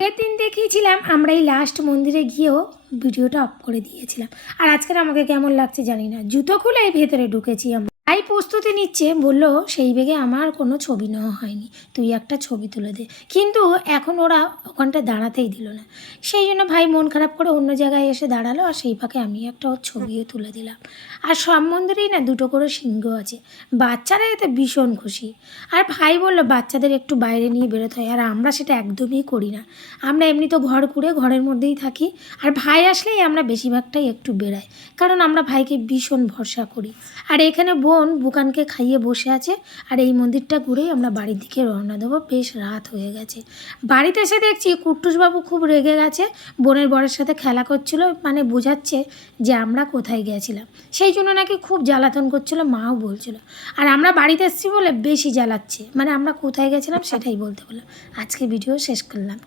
একদিন দেখিয়েছিলাম আমরা এই লাস্ট মন্দিরে গিয়েও ভিডিওটা অফ করে দিয়েছিলাম। আর আজকের আমাকে কেমন লাগছে জানি না, জুতো খুলে ভেতরে ঢুকেছি আমরা। ভাই প্রস্তুতি নিচ্ছে, বলল সেই বেগে আমার কোনো ছবি নেওয়া হয়নি, তুই একটা ছবি তুলে দে। কিন্তু এখন ওরা ওখানটা দাঁড়াতেই দিল না, সেই জন্য ভাই মন খারাপ করে অন্য জায়গায় এসে দাঁড়ালো। আর সেই ফাঁকে আমি একটা ওর ছবিও তুলে দিলাম। আর সব মন্দিরেই না দুটো করে সিংহ আছে, বাচ্চারা এতে ভীষণ খুশি। আর ভাই বললো বাচ্চাদের একটু বাইরে নিয়ে বেরোতে হয়, আর আমরা সেটা একদমই করি না। আমরা এমনি তো ঘর কুড়ে ঘরের মধ্যেই থাকি, আর ভাই আসলেই আমরা বেশিরভাগটাই একটু বেরাই, কারণ আমরা ভাইকে ভীষণ ভরসা করি। আর এখানে বোন বুকানকে খাইয়ে বসে আছে। আর এই মন্দিরটা ঘুরেই আমরা বাড়ির দিকে রওনা দেবো, বেশ রাত হয়ে গেছে। বাড়িতে এসে দেখছি কুট্টুসবাবু খুব রেগে গেছে, বোনের বরের সাথে খেলা করছিল, মানে বোঝাচ্ছে যে আমরা কোথায় গেছিলাম, সেই জন্য নাকি খুব জ্বালাতন করছিল, মাও বলছিল। আর আমরা বাড়িতে এসেছি বলে বেশি জ্বালাচ্ছে, মানে আমরা কোথায় গেছিলাম সেটাই বলতে বললাম। আজকে ভিডিও শেষ করলাম।